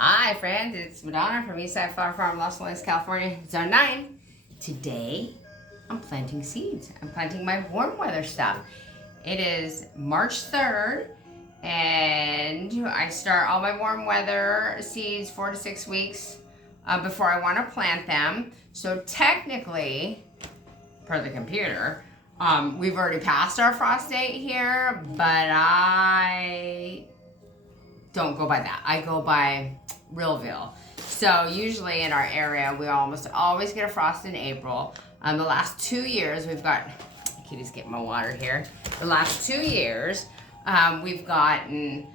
Hi friends, it's Madonna from Eastside Flower Farm, Los Angeles, California, Zone 9. Today, I'm planting seeds. I'm planting my warm weather stuff. It is March 3rd, and I start all my warm weather seeds 4 to 6 weeks before I want to plant them. So technically, per the computer, we've already passed our frost date here, but I don't go by that. I go by Realville. So usually in our area, we almost always get a frost in April. The last 2 years, we've got, Kitty's getting my water here. The last 2 years, we've gotten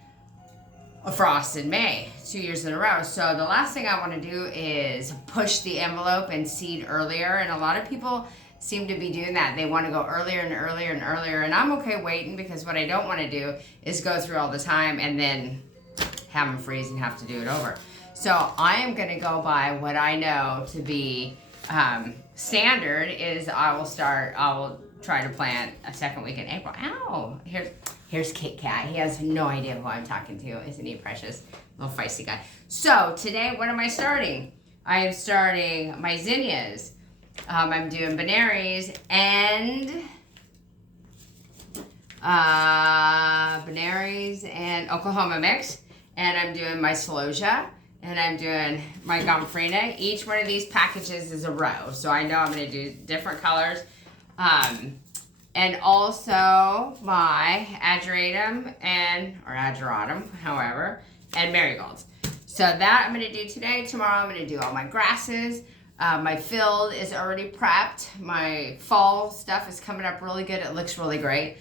a frost in May, 2 years in a row. So the last thing I want to do is push the envelope and seed earlier. And a lot of people seem to be doing that. They want to go earlier and earlier and earlier. And I'm okay waiting, because what I don't want to do is go through all the time and then have them freeze and have to do it over. So I am going to go by what I know to be standard is I will try to plant a second week in April. Ow! Here's Kit Kat. He has no idea who I'm talking to. Isn't he precious? Little feisty guy. So today, what am I starting? I am starting my zinnias. I'm doing Benaries and Oklahoma mix. And I'm doing my celosia, and I'm doing my gomphrena. Each one of these packages is a row, so I know I'm going to do different colors. And also my ageratum or ageratum, however, and marigolds. So that I'm going to do today. Tomorrow I'm going to do all my grasses. My field is already prepped. My fall stuff is coming up really good. It looks really great.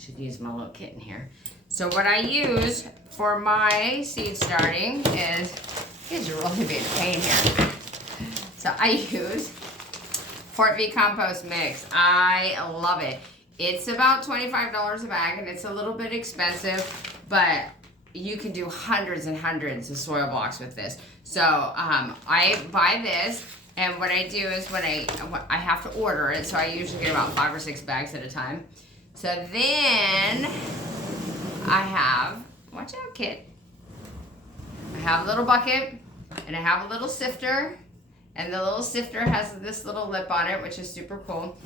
Should use my little kitten here. So what I use for my seed starting is, kids are really being a pain here. So I use Fort V compost mix. I love it. It's about $25 a bag, and it's a little bit expensive, but you can do hundreds and hundreds of soil blocks with this. So I buy this, and what I do is when I have to order it, so I usually get about 5 or 6 bags at a time. So then I have, watch out, Kit. I have a little bucket, and I have a little sifter, and the little sifter has this little lip on it, which is super cool.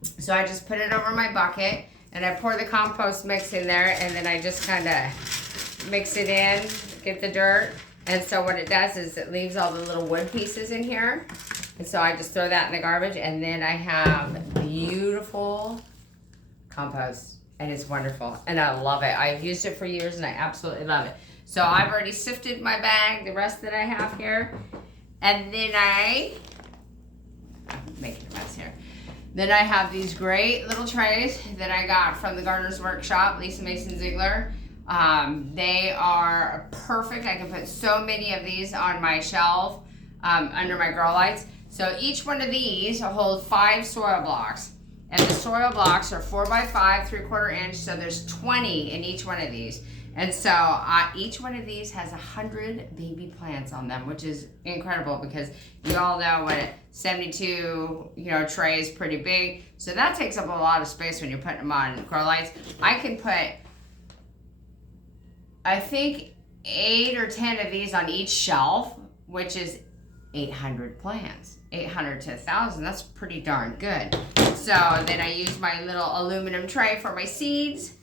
So I just put it over my bucket, and I pour the compost mix in there, and then I just kind of mix it in, get the dirt. And so what it does is it leaves all the little wood pieces in here. And so I just throw that in the garbage, and then I have beautiful compost, and it's wonderful, and I love it. I've used it for years, and I absolutely love it. So I've already sifted my bag, the rest that I have here, and then I'm making a mess here. Then I have these great little trays that I got from the Gardener's Workshop, Lisa Mason Ziegler. They are perfect. I can put so many of these on my shelf under my grow lights. So each one of these will hold 5 soil blocks. And the soil blocks are 4 by 5, 3/4 inch, so there's 20 in each one of these. And so each one of these has 100 baby plants on them, which is incredible, because you all know what 72 tray is pretty big. So that takes up a lot of space when you're putting them on grow lights. I can put, I think, 8 or 10 of these on each shelf, which is 800 plants. 800 to 1,000, that's pretty darn good. So then I use my little aluminum tray for my seeds,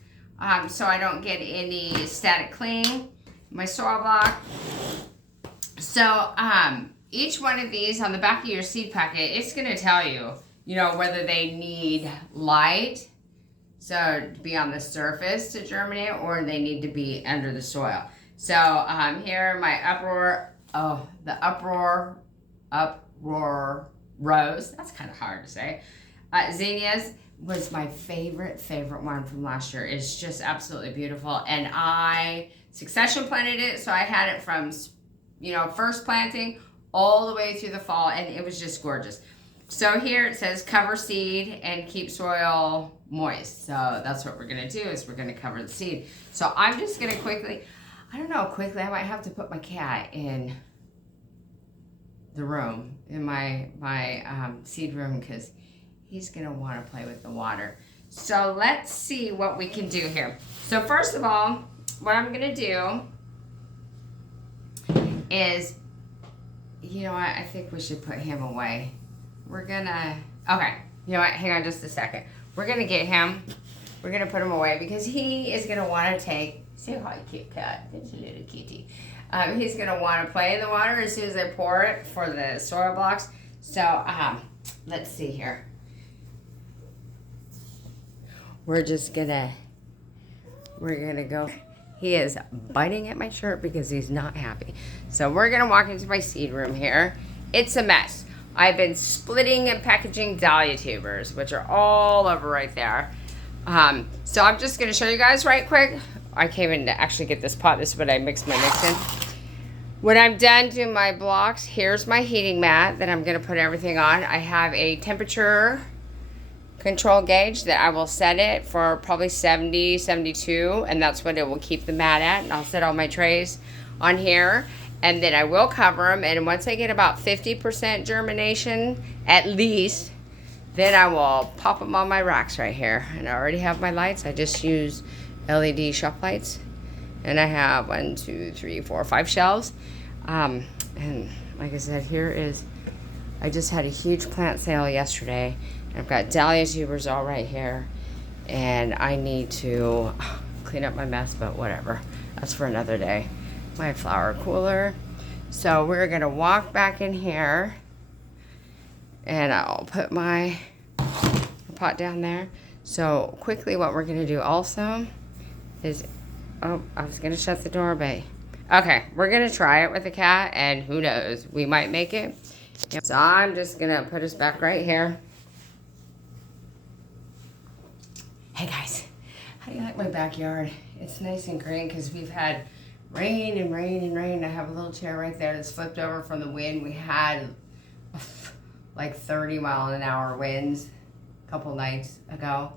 so I don't get any static cling. My soil block. So each one of these on the back of your seed packet, it's going to tell you, whether they need light, so to be on the surface to germinate, or they need to be under the soil. So here my uproar rose, that's kind of hard to say. Zinnias was my favorite one from last year. It's just absolutely beautiful, and I succession planted it, so I had it from first planting all the way through the fall, and it was just gorgeous. So here it says cover seed and keep soil moist. So that's what we're gonna do, is we're gonna cover the seed. So I'm just gonna quickly, I might have to put my cat in the room, in my seed room, because he's gonna want to play with the water. So let's see what we can do here. So first of all, what I'm going to do is, you know what, I think we should put him away. We're going to, okay, you know what, hang on just a second. We're going to get him, we're going to put him away because he is going to want to take, say hi, cute cat, it's a little kitty. He's going to want to play in the water as soon as I pour it for the soil blocks. So, let's see here. We're gonna go. He is biting at my shirt because he's not happy. So we're gonna walk into my seed room here. It's a mess. I've been splitting and packaging dahlia tubers, which are all over right there. So I'm just gonna show you guys right quick. I came in to actually get this pot. This is what I mixed my mix in. When I'm done doing my blocks, here's my heating mat that I'm gonna put everything on. I have a temperature control gauge that I will set it for probably 70, 72, and that's what it will keep the mat at. And I'll set all my trays on here, and then I will cover them. And once I get about 50% germination, at least, then I will pop them on my racks right here. And I already have my lights. I just use LED shop lights. And I have 1, 2, 3, 4, 5 shelves. And like I said, here is, I just had a huge plant sale yesterday. I've got dahlia tubers all right here. And I need to clean up my mess, but whatever. That's for another day. My flower cooler. So we're going to walk back in here. And I'll put my pot down there. So quickly what we're going to do also is... Oh, I was going to shut the door, but... Okay, we're going to try it with the cat, and who knows? We might make it. So I'm just going to put us back right here. Hey, guys. How do you like my backyard? It's nice and green because we've had rain and rain and rain. I have a little chair right there that's flipped over from the wind. We had like 30-mile-an-hour winds a couple nights ago.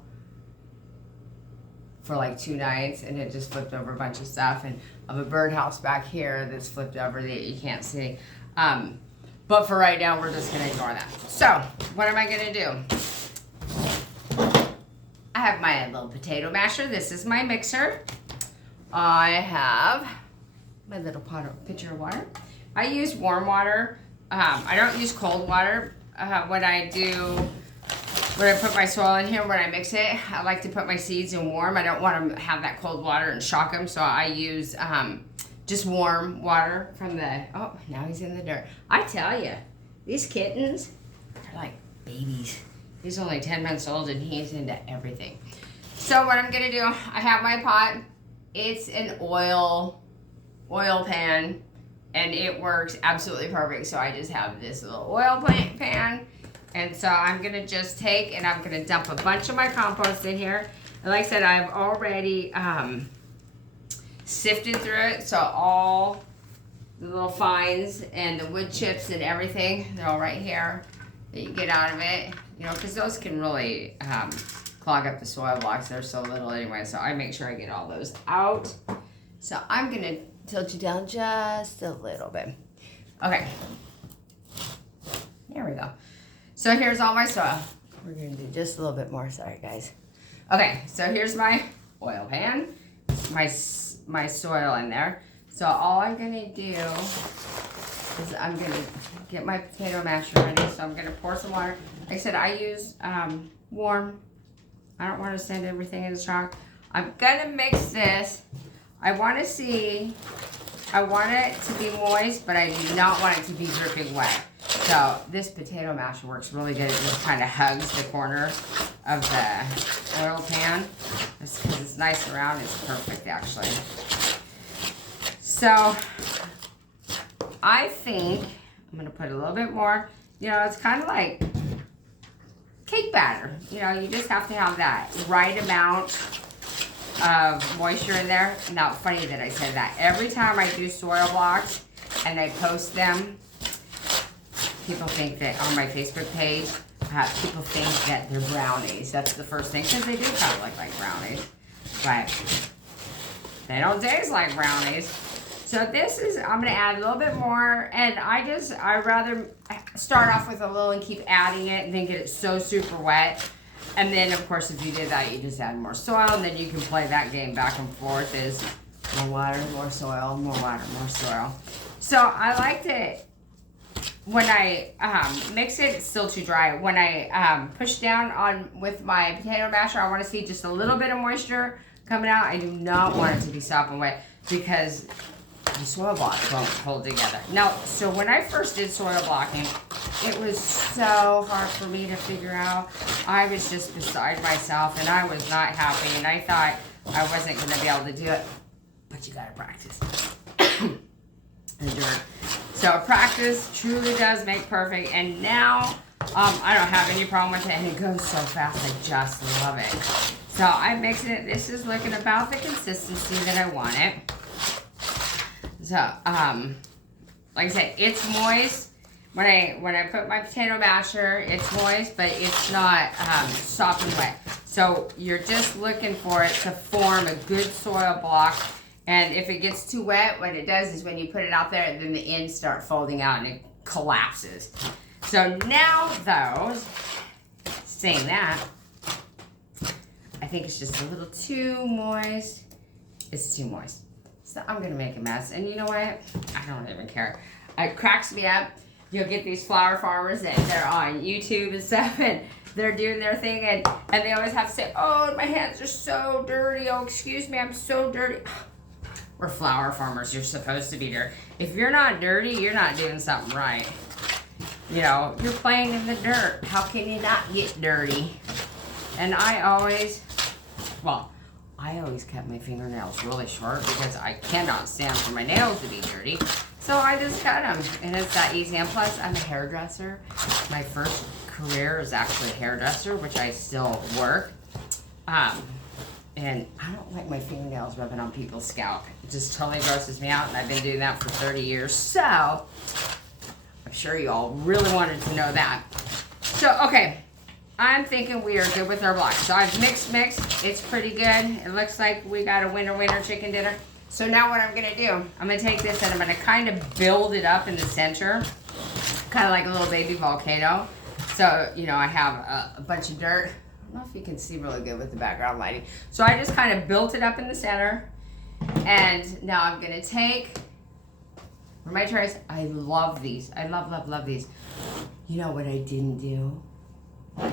For like 2 nights, and it just flipped over a bunch of stuff, and I have a birdhouse back here that's flipped over that you can't see. But for right now, we're just gonna ignore that. So, what am I gonna do? I have my little potato masher. This is my mixer. I have my little pitcher of water. I use warm water. I don't use cold water. When I put my soil in here, when I mix it, I like to put my seeds in warm. I don't want to have that cold water and shock them, so I use just warm water from the... Oh, now he's in the dirt. I tell you, these kittens are like babies. He's only 10 months old, and he's into everything. So what I'm going to do, I have my pot. It's an oil pan, and it works absolutely perfect. So I just have this little oil pan. And so I'm going to just take and I'm going to dump a bunch of my compost in here. And like I said, I've already sifted through it. So all the little fines and the wood chips and everything, they're all right here that you get out of it. You know, because those can really clog up the soil blocks. They're so little anyway. So I make sure I get all those out. So I'm going to tilt you down just a little bit. Okay. There we go. So here's all my soil. We're going to do just a little bit more. Sorry, guys. Okay, so here's my oil pan. My soil in there. So all I'm going to do is I'm going to get my potato masher ready. So I'm going to pour some water. Like I said, I use warm. I don't want to send everything in the shock. I'm going to mix this. I want it to be moist, but I do not want it to be dripping wet. So this potato masher works really good. It just kind of hugs the corner of the oil pan. Just because it's nice and round, it's perfect actually. So I think I'm going to put a little bit more. You know, it's kind of like cake batter. You know, you just have to have that right amount of moisture in there. Now, funny that I said that. Every time I do soil blocks and I post them, people think that on my Facebook page, people think that they're brownies. That's the first thing, because they do kind of look like brownies. But they don't taste like brownies. So this is, I'm going to add a little bit more. And I rather start off with a little and keep adding it and then get it so super wet. And then, of course, if you did that, you just add more soil. And then you can play that game back and forth. Is More water, more soil, more water, more soil. So I like to, when I mix it, it's still too dry. When I push down on with my potato masher, I want to see just a little bit of moisture coming out. I do not want it to be soft and wet because the soil blocks won't hold together. Now, so when I first did soil blocking, it was so hard for me to figure out. I was just beside myself and I was not happy and I thought I wasn't going to be able to do it. But you got to practice. Endure. So practice truly does make perfect. And now I don't have any problem with it and it goes so fast. I just love it. So I'm mixing it. This is looking about the consistency that I want it. So, like I said, it's moist. When I put my potato masher, it's moist, but it's not soft and wet. So you're just looking for it to form a good soil block. And if it gets too wet, what it does is when you put it out there, then the ends start folding out and it collapses. So now, though, saying that, I think it's just a little too moist. It's too moist. So I'm going to make a mess. And you know what? I don't even care. It cracks me up. You'll get these flower farmers that they're on YouTube and stuff, and they're doing their thing, and they always have to say, oh, my hands are so dirty. Oh, excuse me, I'm so dirty. We're flower farmers. You're supposed to be dirty. If you're not dirty, you're not doing something right. You know, you're playing in the dirt. How can you not get dirty? And I always kept my fingernails really short because I cannot stand for my nails to be dirty. So I just cut them, and it's that easy. And plus, I'm a hairdresser. My first career is actually a hairdresser, which I still work. And I don't like my fingernails rubbing on people's scalp. It just totally grosses me out, and I've been doing that for 30 years. So I'm sure you all really wanted to know that. So, okay. I'm thinking we are good with our blocks. So I've mixed. It's pretty good. It looks like we got a winner chicken dinner. So now what I'm going to do, I'm going to take this and I'm going to kind of build it up in the center. Kind of like a little baby volcano. So, you know, I have a bunch of dirt. I don't know if you can see really good with the background lighting. So I just kind of built it up in the center. And now I'm going to take my trays. I love these. I love these. You know what I didn't do? I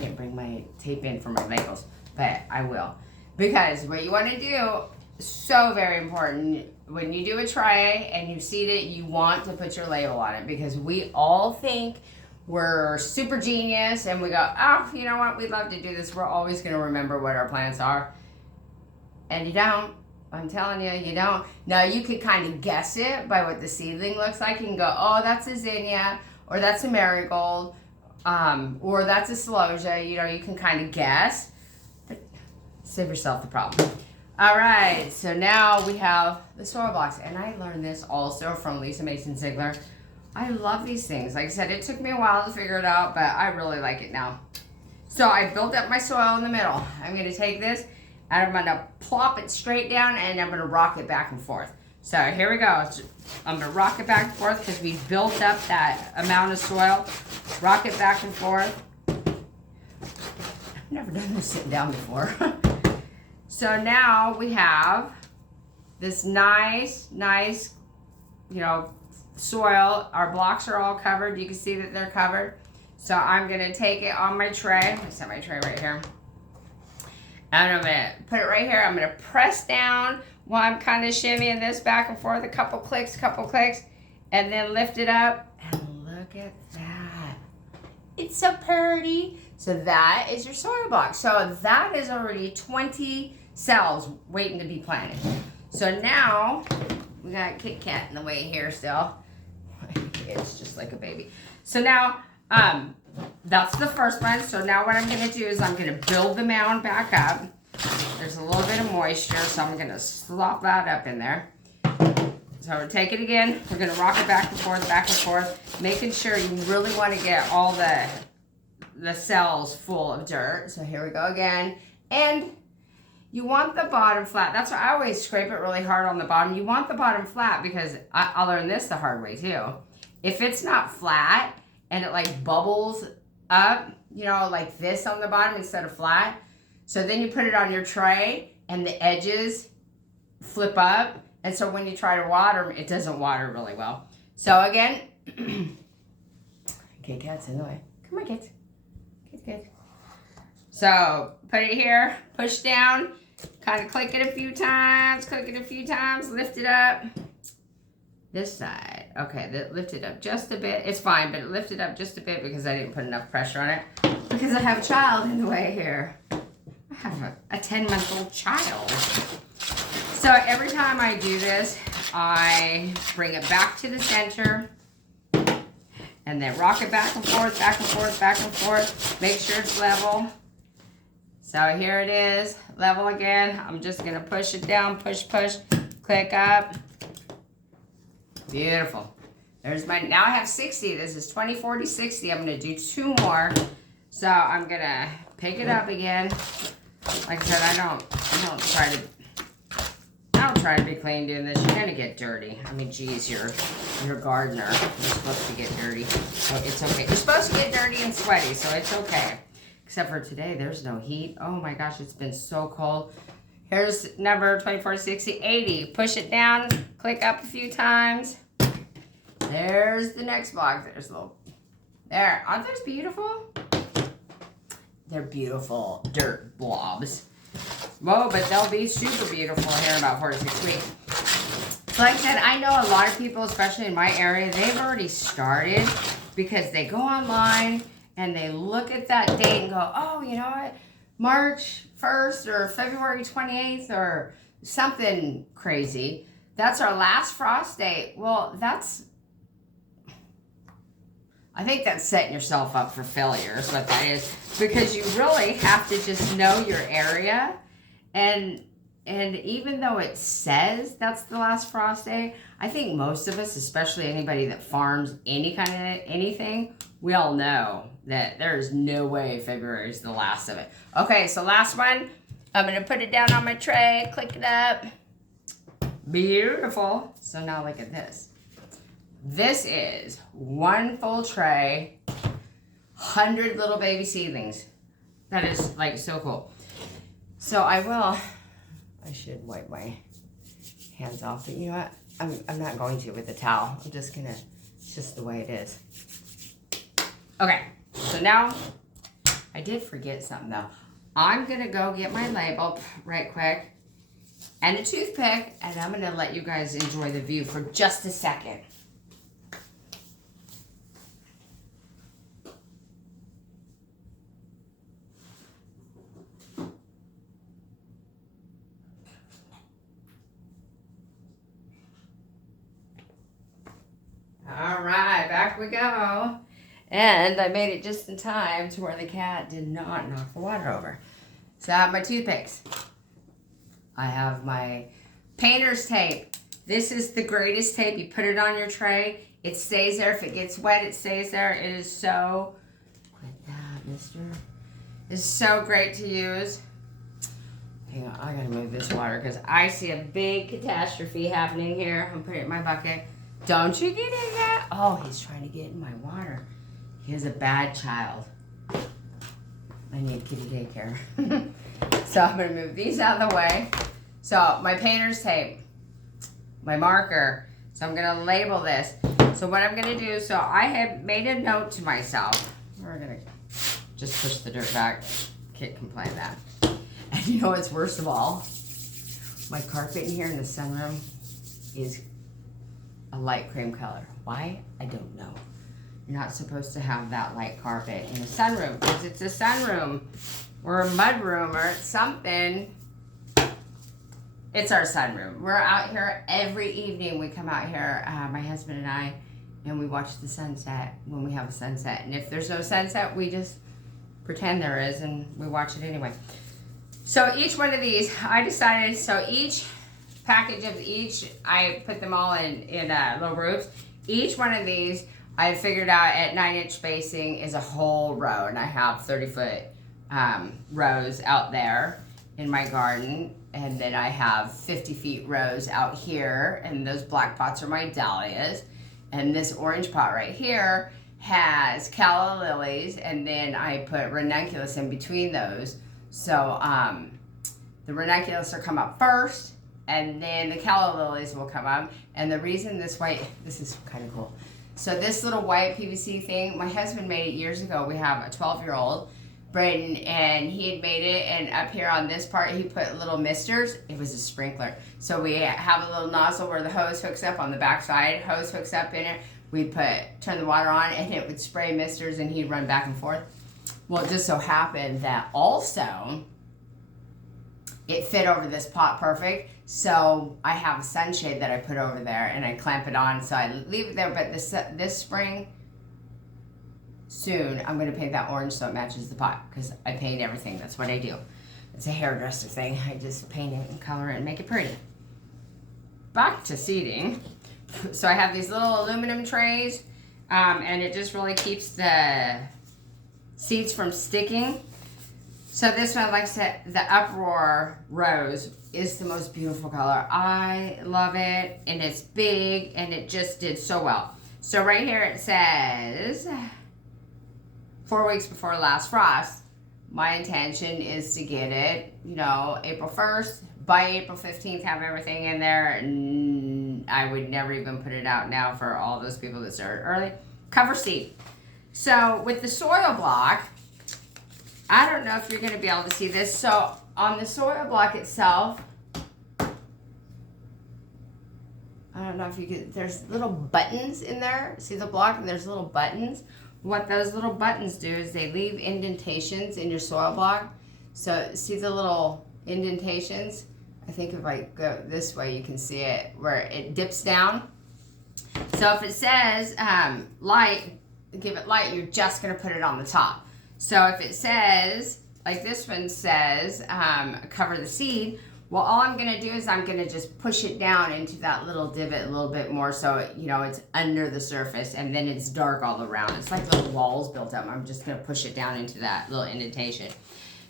didn't bring my tape in for my labels, but I will. Because what you want to do, so very important, when you do a tray and you seed it, you want to put your label on it. Because we all think we're super genius and we go, oh, you know what, we'd love to do this. We're always going to remember what our plants are. And you don't. I'm telling you, you don't. Now, you could kind of guess it by what the seedling looks like. You can go, oh, that's a zinnia, or that's a marigold, or that's a celosia. You know, you can kind of guess, but save yourself the problem. All right, so now we have the soil blocks, and I learned this also from Lisa Mason Ziegler. I love these things. Like I said, it took me a while to figure it out, but I really like it now. So I built up my soil in the middle. I'm going to take this, and I'm going to plop it straight down, and I'm going to rock it back and forth. So here we go. I'm going to rock it back and forth because we built up that amount of soil. Rock it back and forth. I've never done this sitting down before. So now we have this nice, you know, soil. Our blocks are all covered. You can see that they're covered. So I'm going to take it on my tray. I'm going to set my tray right here. And I'm going to put it right here. I'm going to press down while I'm kind of shimmying this back and forth. A couple clicks. And then lift it up. And look at that. It's so pretty. So that is your soil block. So that is already 20 cells waiting to be planted. So now, we got Kit Kat in the way here still. It's just like a baby. So now, that's the first one. So now what I'm going to do is I'm going to build the mound back up. There's a little bit of moisture, so I'm going to slop that up in there. So we'll take it again. We're going to rock it back and forth, making sure you really want to get all the cells full of dirt. So here we go again. And you want the bottom flat. That's why I always scrape it really hard on the bottom. You want the bottom flat because I learned this the hard way too. If it's not flat and it like bubbles up, you know, like this on the bottom instead of flat, so then you put it on your tray and the edges flip up. And so when you try to water them, it doesn't water really well. So again, okay, cat's in the way. Come on, kids. Kids. So put it here, push down, kind of click it a few times, lift it up. This side, okay, lift it up just a bit. It's fine, but lift it up just a bit because I didn't put enough pressure on it. Because I have a child in the way here. I have a 10-month-old child. So every time I do this, I bring it back to the center and then rock it back and forth, back and forth, back and forth. Make sure it's level. So here it is, level again. I'm just gonna push it down, push, click up. Beautiful. There's my, now I have 60. This is 20, 40, 60. I'm gonna do 2 more. So I'm gonna pick it up again. Like I said, I don't try to be clean doing this. You're gonna get dirty. I mean, geez, you're a gardener. You're supposed to get dirty. So it's okay. You're supposed to get dirty and sweaty, so it's okay. Except for today, there's no heat. Oh my gosh, it's been so cold. Here's number 24, 60, 80. Push it down, click up a few times. There's the next block. There's a little, there. Aren't those beautiful? They're beautiful dirt blobs. Whoa, but they'll be super beautiful here in about 4 to 6 weeks. So like I said, I know a lot of people, especially in my area, they've already started because they go online and they look at that date and go, oh, you know what? March 1st or February 28th or something crazy. That's our last frost date. Well, I think that's setting yourself up for failure is what that is. Because you really have to just know your area. And even though it says that's the last frost day, I think most of us, especially anybody that farms any kind of anything, we all know that there is no way February is the last of it. Okay, so last one. I'm going to put it down on my tray, click it up. Beautiful. So now look at this. This is 1 full tray, 100 little baby seedlings. That is like so cool. So I should wipe my hands off, but you know what? I'm not going to with the towel. I'm just gonna, it's just the way it is. Okay, so now, I did forget something though. I'm gonna go get my label right quick and a toothpick, and I'm gonna let you guys enjoy the view for just a second. All right, back we go. And I made it just in time to where the cat did not knock the water over. So I have my toothpicks. I have my painter's tape. This is the greatest tape. You put it on your tray. It stays there. If it gets wet, it stays there. It is so, quit that, mister. It's so great to use. Hang on, I gotta move this water because I see a big catastrophe happening here. I'm putting it in my bucket. Don't you get in that? Oh, he's trying to get in my water. He is a bad child. I need kitty daycare. So I'm gonna move these out of the way. So my painter's tape, my marker. So I'm gonna label this. So what I'm gonna do, so I have made a note to myself. We're gonna just push the dirt back. Kit can play that. And you know what's worst of all? My carpet in here in the sunroom is a light cream color. Why? I don't know. You're not supposed to have that light carpet in a sunroom because it's a sunroom or a mud room or it's something. It's our sunroom. We're out here every evening. We come out here, my husband and I, and we watch the sunset when we have a sunset. And if there's no sunset, we just pretend there is and we watch it anyway. So each one of these, I decided, so each package of each, I put them all in little groups. Each one of these, I figured out at 9-inch spacing is a whole row, and I have 30-foot rows out there in my garden, and then I have 50 feet rows out here, and those black pots are my dahlias, and this orange pot right here has calla lilies, and then I put ranunculus in between those. So the ranunculus will come up first, and then the calla lilies will come up. And the reason this is kind of cool. So this little white PVC thing, my husband made it years ago. We have a 12-year-old, Braden, and he had made it, and up here on this part, he put little misters. It was a sprinkler. So we have a little nozzle where the hose hooks up on the back side. Hose hooks up in it. We'd turn the water on, and it would spray misters, and he'd run back and forth. Well, it just so happened that also it fit over this pot perfect. So I have a sunshade that I put over there, and I clamp it on. So I leave it there, but this spring, soon, I'm going to paint that orange so it matches the pot, because I paint everything. That's what I do. It's a hairdresser thing. I just paint it and color it and make it pretty. Back to seeding. So I have these little aluminum trays, and it just really keeps the seeds from sticking. So this one, like I said, the Uproar Rose is the most beautiful color. I love it, and it's big, and it just did so well. So right here it says, 4 weeks before last frost. My intention is to get it, April 1st. By April 15th, have everything in there. And I would never even put it out now for all those people that started early. Cover seed. So with the soil block, I don't know if you're going to be able to see this. So on the soil block itself, I don't know if you can, there's little buttons in there. See the block? And there's little buttons. What those little buttons do is they leave indentations in your soil block. So see the little indentations? I think if I go this way, you can see it where it dips down. So if it says light, give it light, you're just going to put it on the top. So if it says, like this one says, cover the seed, well, all I'm going to do is I'm going to just push it down into that little divot a little bit more so, it's under the surface, and then it's dark all around. It's like little walls built up. I'm just going to push it down into that little indentation.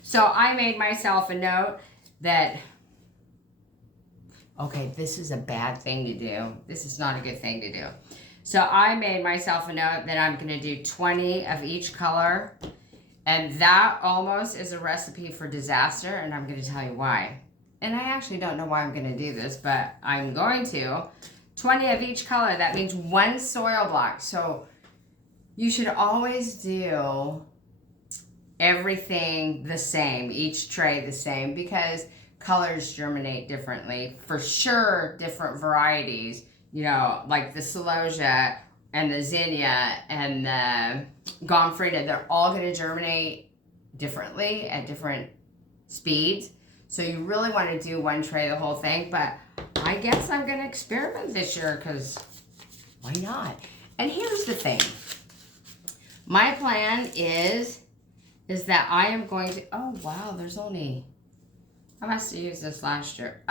So I made myself a note that, okay, this is a bad thing to do. This is not a good thing to do. So I made myself a note that I'm going to do 20 of each color. And that almost is a recipe for disaster. And I'm going to tell you why. And I actually don't know why I'm going to do this, but I'm going to. 20 of each color. That means one soil block. So you should always do everything the same. Each tray the same. Because colors germinate differently. For sure, different varieties, like the Celosia and the Zinnia and the Gomfrida, they're all going to germinate differently at different speeds. So you really want to do one tray the whole thing, but I guess I'm going to experiment this year because why not? And here's the thing. My plan is that I am going to, oh wow, there's only, I must have used this last year.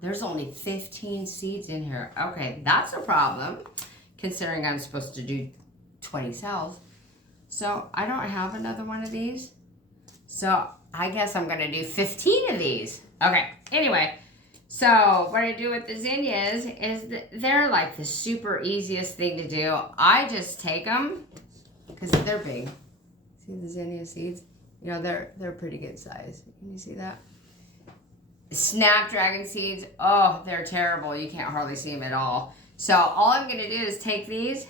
There's only 15 seeds in here. Okay, that's a problem, considering I'm supposed to do 20 cells. So I don't have another one of these. So I guess I'm going to do 15 of these. Okay, anyway. So what I do with the zinnias is that they're like the super easiest thing to do. I just take them, because they're big. See the zinnia seeds? They're pretty good size. Can you see that? Snapdragon seeds, oh, they're terrible. You can't hardly see them at all. So all I'm going to do is take these,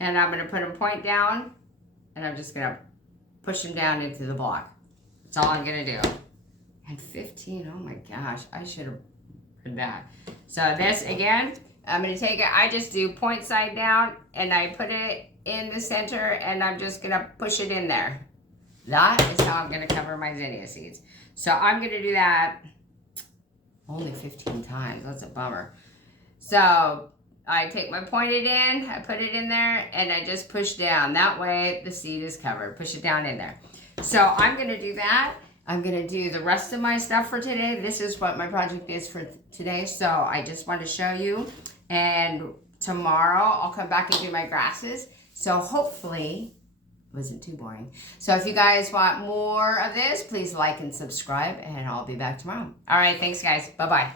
and I'm going to put them point down, and I'm just going to push them down into the block. That's all I'm going to do. And 15, oh my gosh, I should have heard that. So this, again, I'm going to take it, I just do point side down, and I put it in the center, and I'm just going to push it in there. That is how I'm going to cover my zinnia seeds. So I'm going to do that only 15 times. That's a bummer. So I take my pointed in, I put it in there, and I just push down. That way the seed is covered. Push it down in there. So I'm going to do that. I'm going to do the rest of my stuff for today. This is what my project is for today. So I just want to show you. And tomorrow I'll come back and do my grasses. So hopefully it wasn't too boring. So if you guys want more of this, please like and subscribe, and I'll be back tomorrow. All right, thanks guys. Bye-bye.